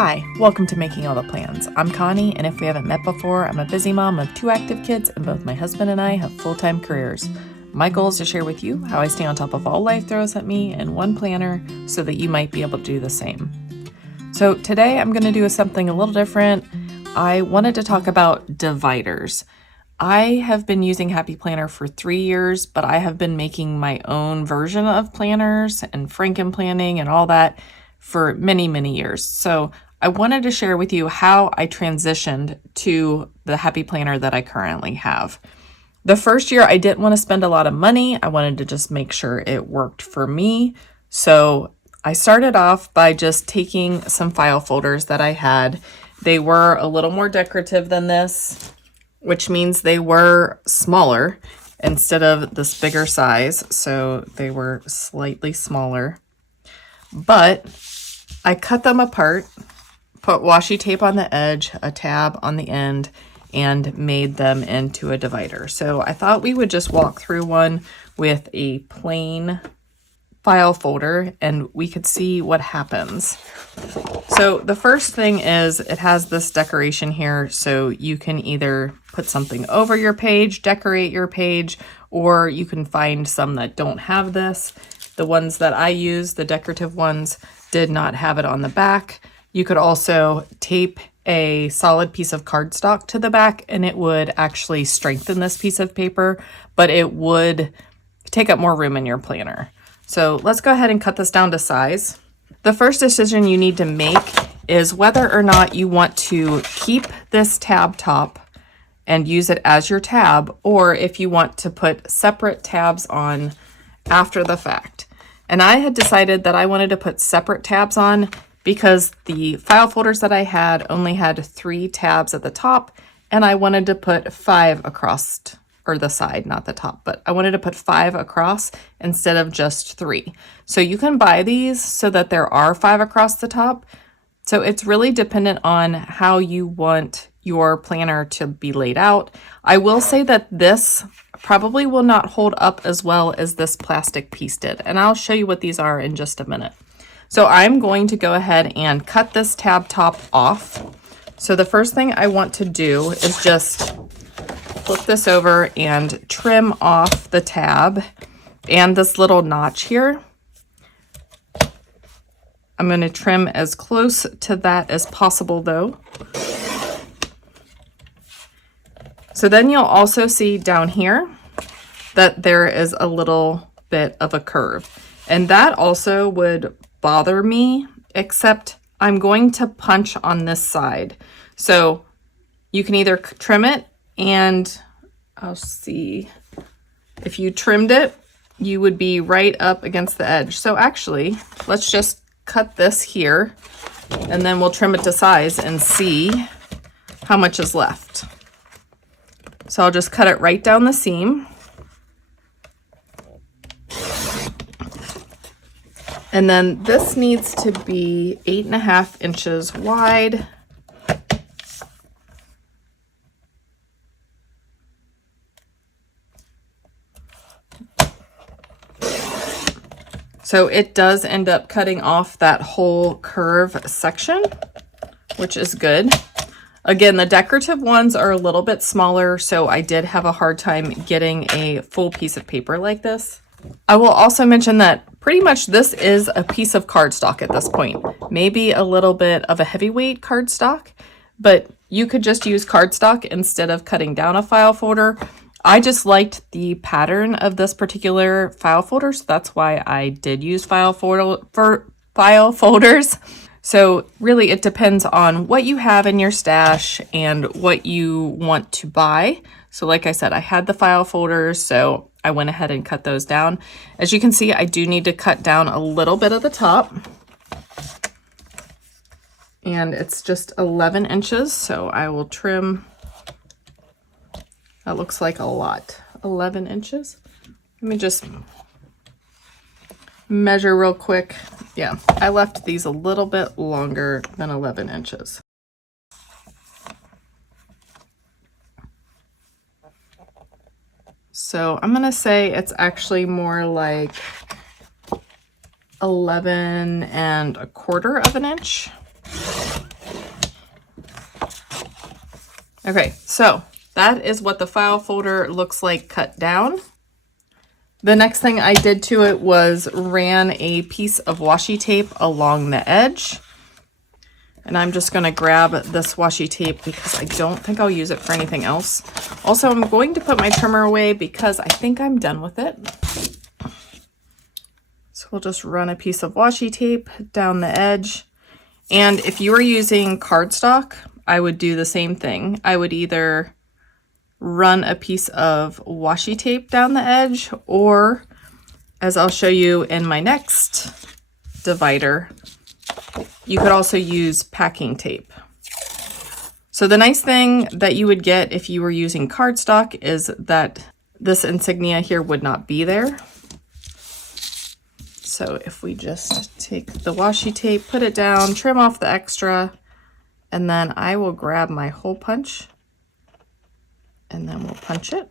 Hi, welcome to Making All the Plans. I'm Connie, and if we haven't met before, I'm a busy mom of 2 active kids, and both my husband and I have full-time careers. My goal is to share with you how I stay on top of all life throws at me in one planner so that you might be able to do the same. So today I'm going to do something a little different. I wanted to talk about dividers. I have been using Happy Planner for 3 years, but I have been making my own version of planners and Franken planning and all that for many, many years. So I wanted to share with you how I transitioned to the Happy Planner that I currently have. The first year I didn't want to spend a lot of money. I wanted to just make sure it worked for me. So I started off by just taking some file folders that I had. They were a little more decorative than this, which means they were smaller instead of this bigger size. So they were slightly smaller. But I cut them apart, put washi tape on the edge, a tab on the end, and made them into a divider. So I thought we would just walk through one with a plain file folder and we could see what happens. So the first thing is it has this decoration here, so you can either put something over your page, decorate your page, or you can find some that don't have this. The ones that I use, the decorative ones, did not have it on the back. You could also tape a solid piece of cardstock to the back and it would actually strengthen this piece of paper, but it would take up more room in your planner. So let's go ahead and cut this down to size. The first decision you need to make is whether or not you want to keep this tab top and use it as your tab, or if you want to put separate tabs on after the fact. And I had decided that I wanted to put separate tabs on because the file folders that I had only had 3 tabs at the top, and I wanted to put 5 across, or the side, not the top, but I wanted to put 5 across instead of just 3. So you can buy these so that there are 5 across the top. So it's really dependent on how you want your planner to be laid out. I will say that this probably will not hold up as well as this plastic piece did, and I'll show you what these are in just a minute. So I'm going to go ahead and cut this tab top off. So the first thing I want to do is just flip this over and trim off the tab and this little notch here. I'm going to trim as close to that as possible though. So then you'll also see down here that there is a little bit of a curve, and that also would bother me, except I'm going to punch on this side. So you can either trim it, and I'll see, if you trimmed it, you would be right up against the edge. So actually, let's just cut this here, and then we'll trim it to size and see how much is left. So I'll just cut it right down the seam. And then this needs to be 8.5 inches wide. So it does end up cutting off that whole curve section, which is good. Again, the decorative ones are a little bit smaller, so I did have a hard time getting a full piece of paper like this. I will also mention that pretty much this is a piece of cardstock at this point. Maybe a little bit of a heavyweight cardstock, but you could just use cardstock instead of cutting down a file folder. I just liked the pattern of this particular file folder, so that's why I did use file folders. So really it depends on what you have in your stash and what you want to buy. So like I said, I had the file folders, so I went ahead and cut those down. As you can see, I do need to cut down a little bit of the top. And it's just 11 inches, so I will trim. That looks like a lot. 11 inches. Let me just measure real quick. Yeah, I left these a little bit longer than 11 inches. So I'm gonna say it's actually more like 11 1/4 of an inch. Okay, so that is what the file folder looks like cut down. The next thing I did to it was ran a piece of washi tape along the edge. And I'm just going to grab this washi tape because I don't think I'll use it for anything else. Also, I'm going to put my trimmer away because I think I'm done with it. So we'll just run a piece of washi tape down the edge. And if you were using cardstock, I would do the same thing. I would either run a piece of washi tape down the edge, or as I'll show you in my next divider, you could also use packing tape. So the nice thing that you would get if you were using cardstock is that this insignia here would not be there. So if we just take the washi tape, put it down, trim off the extra, and then I will grab my hole punch and then we'll punch it.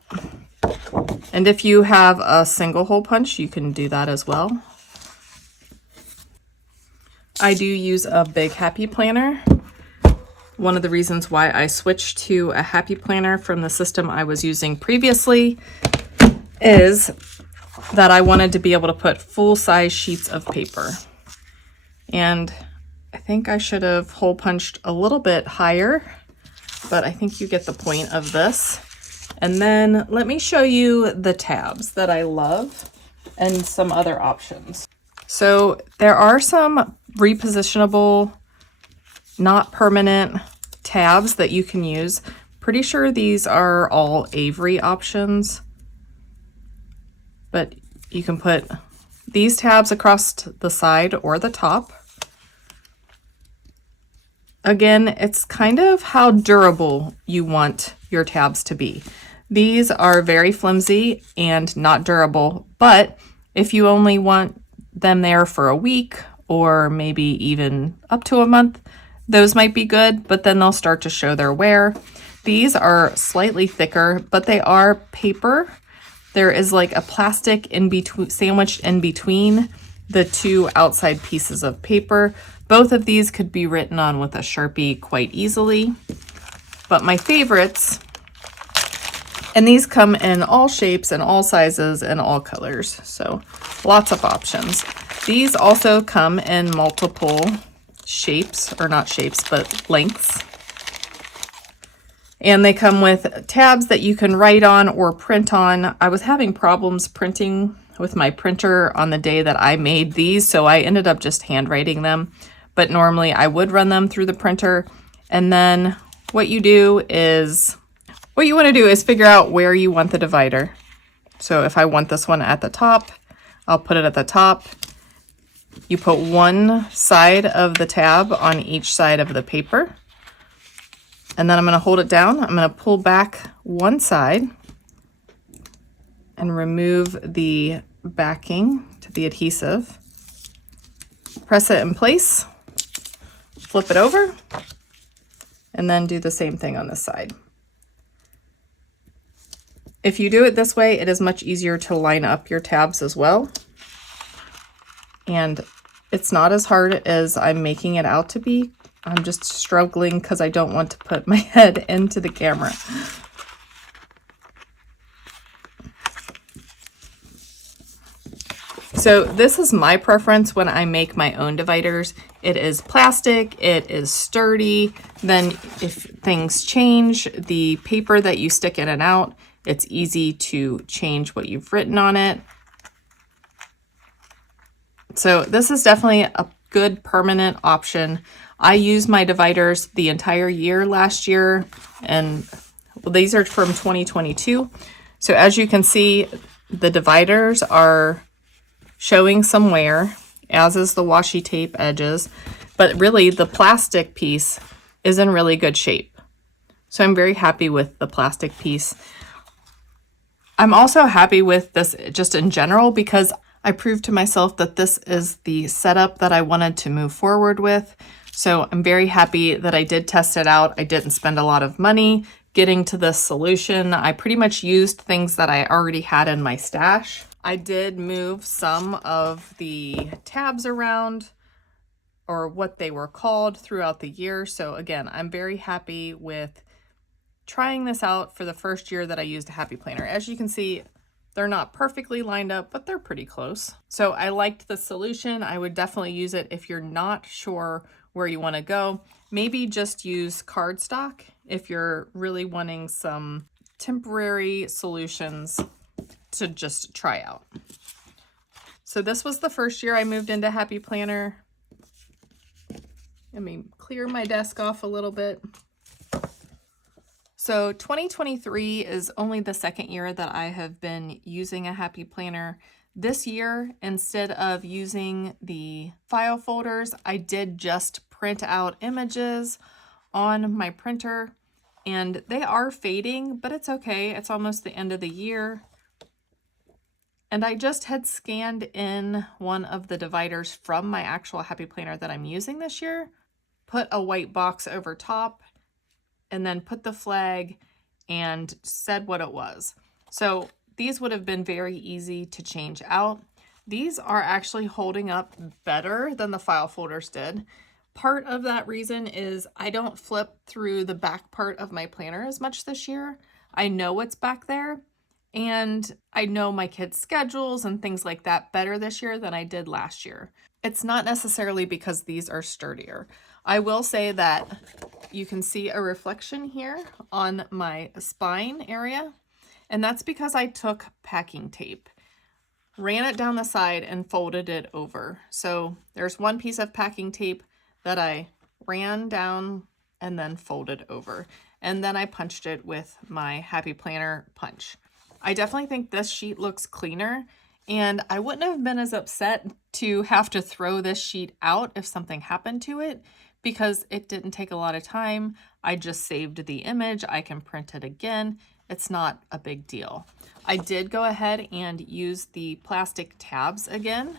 And if you have a single hole punch, you can do that as well. I do use a big Happy Planner. One of the reasons why I switched to a Happy Planner from the system I was using previously is that I wanted to be able to put full-size sheets of paper. And I think I should have hole punched a little bit higher, but I think you get the point of this. And then let me show you the tabs that I love and some other options. So there are some repositionable, not permanent tabs that you can use. Pretty sure these are all Avery options, but you can put these tabs across the side or the top. Again, it's kind of how durable you want your tabs to be. These are very flimsy and not durable, but if you only want them there for a week or maybe even up to a month, those might be good, but then they'll start to show their wear. These are slightly thicker, but they are paper. There is like a plastic in between, sandwiched in between the two outside pieces of paper. Both of these could be written on with a Sharpie quite easily, but my favorites, and these come in all shapes and all sizes and all colors, so lots of options. These also come in multiple shapes, or not shapes, but lengths. And they come with tabs that you can write on or print on. I was having problems printing with my printer on the day that I made these, so I ended up just handwriting them. But normally I would run them through the printer. And then what you want to do is figure out where you want the divider. So if I want this one at the top, I'll put it at the top. You put one side of the tab on each side of the paper. And then I'm going to hold it down. I'm going to pull back one side and remove the backing to the adhesive. Press it in place, flip it over, and then do the same thing on this side. If you do it this way, it is much easier to line up your tabs as well. And it's not as hard as I'm making it out to be. I'm just struggling because I don't want to put my head into the camera. So this is my preference when I make my own dividers. It is plastic, it is sturdy. Then if things change, the paper that you stick in and out, it's easy to change what you've written on it. So this is definitely a good permanent option. I used my dividers the entire year last year, and well, these are from 2022. So as you can see, the dividers are showing some wear, as is the washi tape edges, but really the plastic piece is in really good shape. So I'm very happy with the plastic piece. I'm also happy with this just in general because I proved to myself that this is the setup that I wanted to move forward with. So I'm very happy that I did test it out. I didn't spend a lot of money getting to this solution. I pretty much used things that I already had in my stash. I did move some of the tabs around, or what they were called, throughout the year. So again, I'm very happy with trying this out for the first year that I used a Happy Planner. As you can see, they're not perfectly lined up, but they're pretty close. So I liked the solution. I would definitely use it if you're not sure where you want to go. Maybe just use cardstock if you're really wanting some temporary solutions to just try out. So this was the first year I moved into Happy Planner. Let me clear my desk off a little bit. So 2023 is only the second year that I have been using a Happy Planner. This year, instead of using the file folders, I did just print out images on my printer, and they are fading, but it's okay. It's almost the end of the year. And I just had scanned in one of the dividers from my actual Happy Planner that I'm using this year, put a white box over top, and then put the flag and said what it was. So these would have been very easy to change out. These are actually holding up better than the file folders did. Part of that reason is I don't flip through the back part of my planner as much this year. I know what's back there, and I know my kids' schedules and things like that better this year than I did last year. It's not necessarily because these are sturdier. I will say that you can see a reflection here on my spine area, and that's because I took packing tape, ran it down the side, and folded it over. So there's one piece of packing tape that I ran down and then folded over, and then I punched it with my Happy Planner punch. I definitely think this sheet looks cleaner, and I wouldn't have been as upset to have to throw this sheet out if something happened to it, because it didn't take a lot of time. I just saved the image. I can print it again. It's not a big deal. I did go ahead and use the plastic tabs again.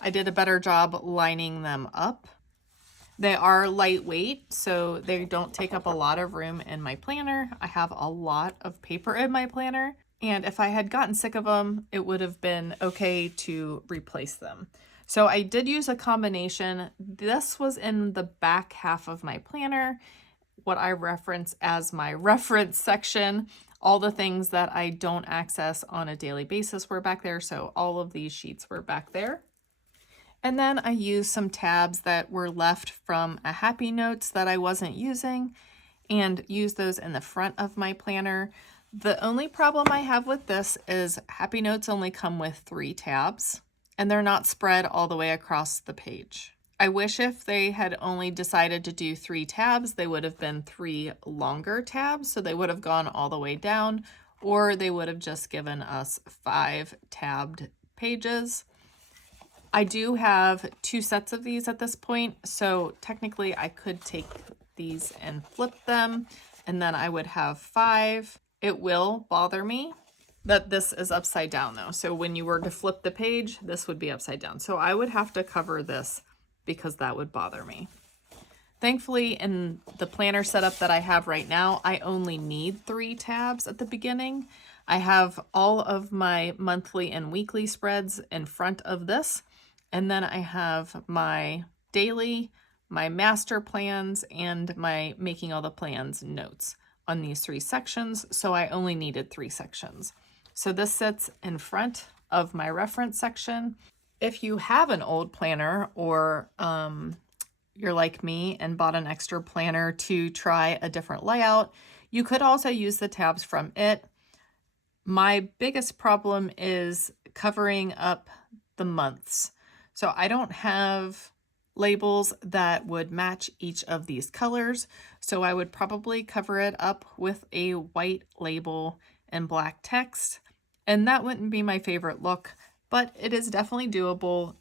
I did a better job lining them up. They are lightweight, so they don't take up a lot of room in my planner. I have a lot of paper in my planner, and if I had gotten sick of them, it would have been okay to replace them. So I did use a combination. This was in the back half of my planner, what I reference as my reference section. All the things that I don't access on a daily basis were back there, so all of these sheets were back there. And then I used some tabs that were left from a Happy Notes that I wasn't using, and used those in the front of my planner. The only problem I have with this is Happy Notes only come with 3 tabs, and they're not spread all the way across the page. I wish if they had only decided to do 3 tabs, they would have been 3 longer tabs, so they would have gone all the way down, or they would have just given us 5 tabbed pages. I do have 2 sets of these at this point, so technically I could take these and flip them, and then I would have 5. It will bother me that this is upside down though. So when you were to flip the page, this would be upside down. So I would have to cover this because that would bother me. Thankfully, in the planner setup that I have right now, I only need 3 tabs at the beginning. I have all of my monthly and weekly spreads in front of this. And then I have my daily, my master plans, and my making all the plans notes on these 3 sections. So I only needed 3 sections. So this sits in front of my reference section. If you have an old planner, or you're like me and bought an extra planner to try a different layout, you could also use the tabs from it. My biggest problem is covering up the months. So I don't have labels that would match each of these colors. So I would probably cover it up with a white label and black text. And that wouldn't be my favorite look, but it is definitely doable.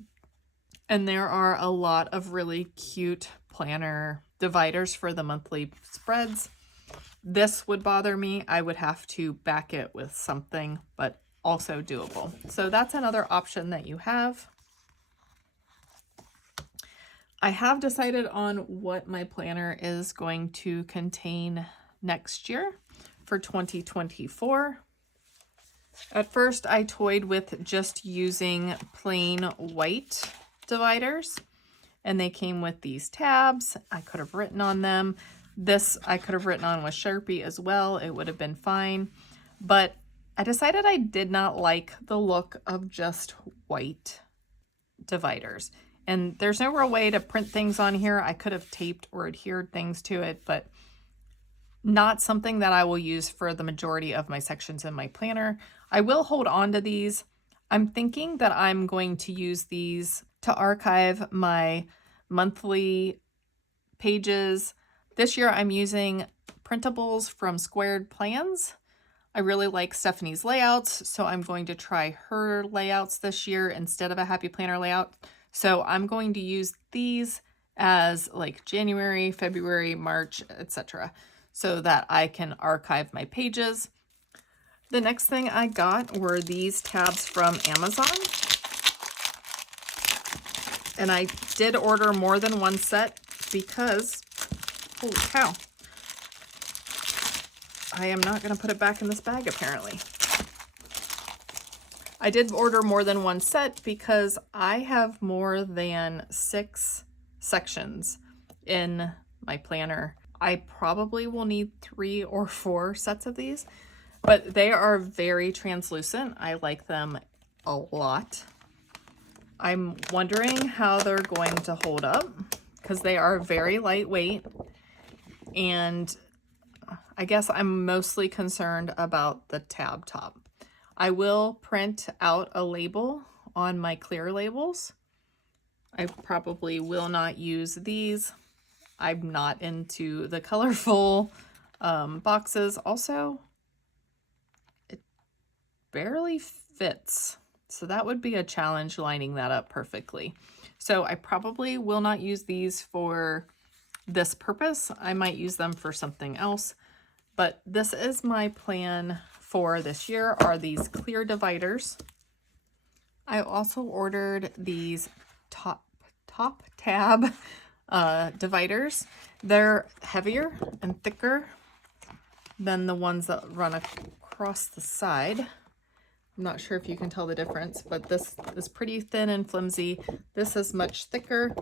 And there are a lot of really cute planner dividers for the monthly spreads. This would bother me. I would have to back it with something, but also doable. So that's another option that you have. I have decided on what my planner is going to contain next year for 2024. At first, I toyed with just using plain white dividers, and they came with these tabs. I could have written on them. This I could have written on with Sharpie as well. It would have been fine. But I decided I did not like the look of just white dividers. And there's no real way to print things on here. I could have taped or adhered things to it, but not something that I will use for the majority of my sections in my planner. I will hold on to these. I'm thinking that I'm going to use these to archive my monthly pages. This year I'm using printables from Squared Plans. I really like Stephanie's layouts, so I'm going to try her layouts this year instead of a Happy Planner layout. So I'm going to use these as like January, February, March, etc., so that I can archive my pages. The next thing I got were these tabs from Amazon. And I did order more than one set because, holy cow, I am not going to put it back in this bag apparently. I did order more than one set because I have more than 6 sections in my planner. I probably will need 3 or 4 sets of these, but they are very translucent. I like them a lot. I'm wondering how they're going to hold up because they are very lightweight, and I guess I'm mostly concerned about the tab top. I will print out a label on my clear labels. I probably will not use these. I'm not into the colorful boxes. Also, it barely fits. So that would be a challenge lining that up perfectly. So I probably will not use these for this purpose. I might use them for something else. But this is my plan for this year, are these clear dividers. I also ordered these top tab dividers. They're heavier and thicker than the ones that run across the side. I'm not sure if you can tell the difference, but this is pretty thin and flimsy. This is much thicker.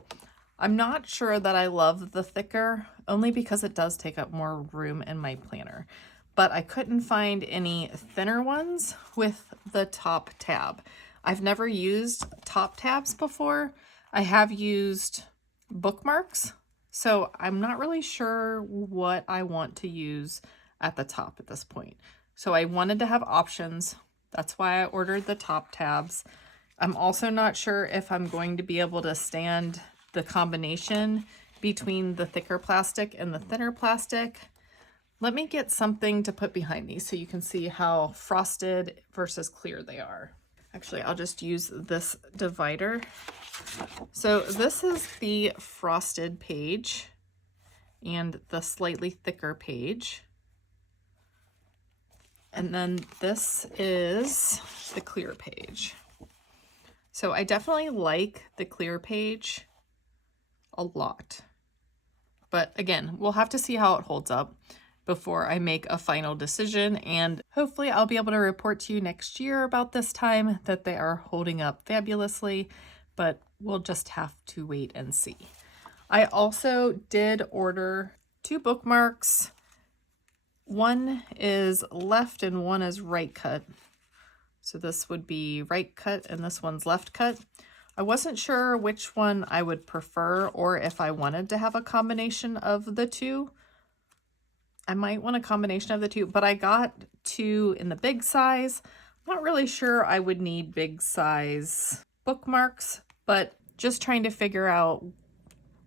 I'm not sure that I love the thicker, only because it does take up more room in my planner. But I couldn't find any thinner ones with the top tab. I've never used top tabs before. I have used bookmarks, so I'm not really sure what I want to use at the top at this point. So I wanted to have options. That's why I ordered the top tabs. I'm also not sure if I'm going to be able to stand the combination between the thicker plastic and the thinner plastic. Let me get something to put behind these so you can see how frosted versus clear they are. Actually, I'll just use this divider. So this is the frosted page and the slightly thicker page. And then this is the clear page. So I definitely like the clear page a lot. But again, we'll have to see how it holds up before I make a final decision, and hopefully I'll be able to report to you next year about this time that they are holding up fabulously, but we'll just have to wait and see. I also did order 2 bookmarks. One is left and one is right cut. So this would be right cut and this one's left cut. I wasn't sure which one I would prefer or if I wanted to have a combination of the two. I might want a combination of the two, but I got 2 in the big size. I'm not really sure I would need big size bookmarks, but just trying to figure out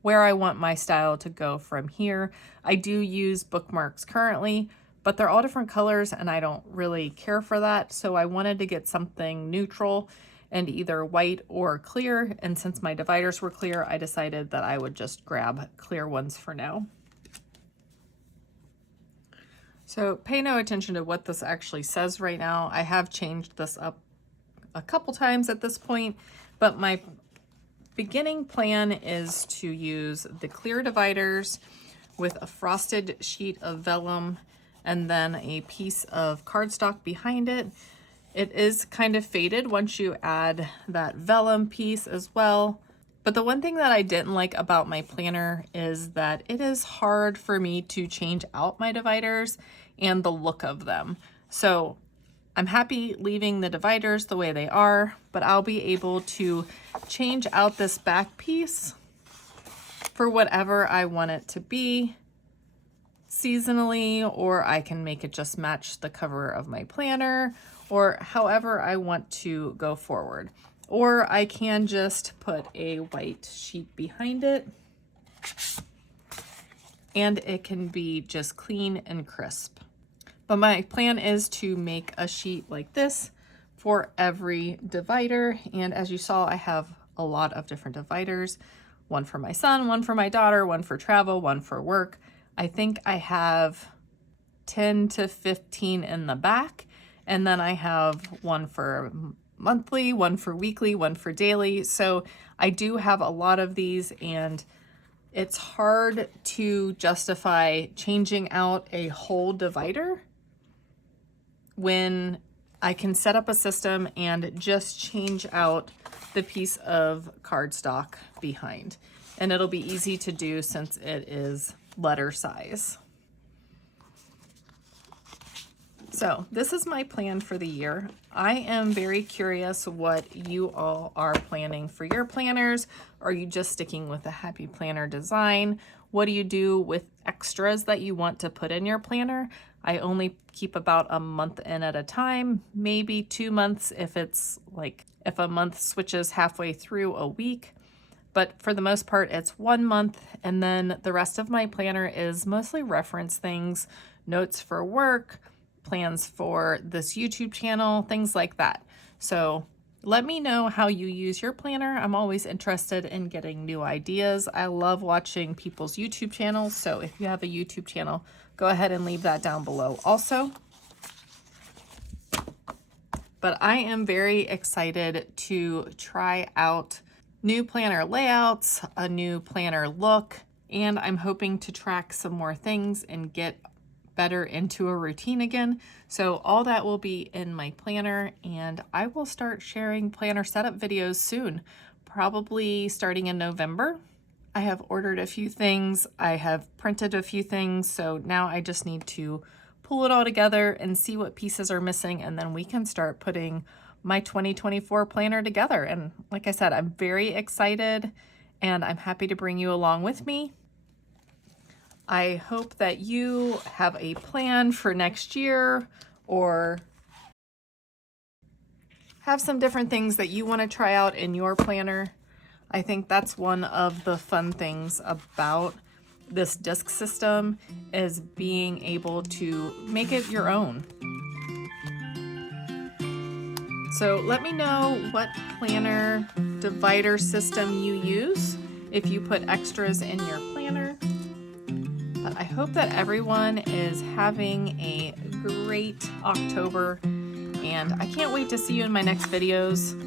where I want my style to go from here. I do use bookmarks currently, but they're all different colors and I don't really care for that. So I wanted to get something neutral and either white or clear. And since my dividers were clear, I decided that I would just grab clear ones for now. So pay no attention to what this actually says right now. I have changed this up a couple times at this point, but my beginning plan is to use the clear dividers with a frosted sheet of vellum and then a piece of cardstock behind it. It is kind of faded once you add that vellum piece as well. But the one thing that I didn't like about my planner is that it is hard for me to change out my dividers and the look of them. So I'm happy leaving the dividers the way they are, but I'll be able to change out this back piece for whatever I want it to be seasonally, or I can make it just match the cover of my planner, or however I want to go forward. Or I can just put a white sheet behind it and it can be just clean and crisp. But my plan is to make a sheet like this for every divider. And as you saw, I have a lot of different dividers. One for my son, one for my daughter, one for travel, one for work. I think I have 10 to 15 in the back. And then I have one for monthly, one for weekly, one for daily. So I do have a lot of these, and it's hard to justify changing out a whole divider when I can set up a system and just change out the piece of cardstock behind. And it'll be easy to do since it is letter size. So this is my plan for the year. I am very curious what you all are planning for your planners. Are you just sticking with a happy planner design? What do you do with extras that you want to put in your planner? I only keep about a month in at a time, maybe 2 months if it's like if a month switches halfway through a week. But for the most part, it's 1 month, and then the rest of my planner is mostly reference things, notes for work, plans for this YouTube channel, things like that. So let me know how you use your planner. I'm always interested in getting new ideas. I love watching people's YouTube channels. So if you have a YouTube channel, go ahead and leave that down below also. But I am very excited to try out new planner layouts, a new planner look, and I'm hoping to track some more things and get better into a routine again. So all that will be in my planner, and I will start sharing planner setup videos soon, probably starting in November. I have ordered a few things, I have printed a few things, so now I just need to pull it all together and see what pieces are missing, and then we can start putting my 2024 planner together. And like I said, I'm very excited and I'm happy to bring you along with me. I hope that you have a plan for next year or have some different things that you want to try out in your planner. I think that's one of the fun things about this disc system, is being able to make it your own. So let me know what planner divider system you use, if you put extras in your planner. But I hope that everyone is having a great October, and I can't wait to see you in my next videos.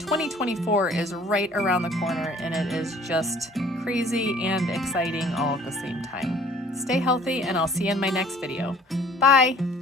2024 is right around the corner, and it is just crazy and exciting all at the same time. Stay healthy, and I'll see you in my next video. Bye!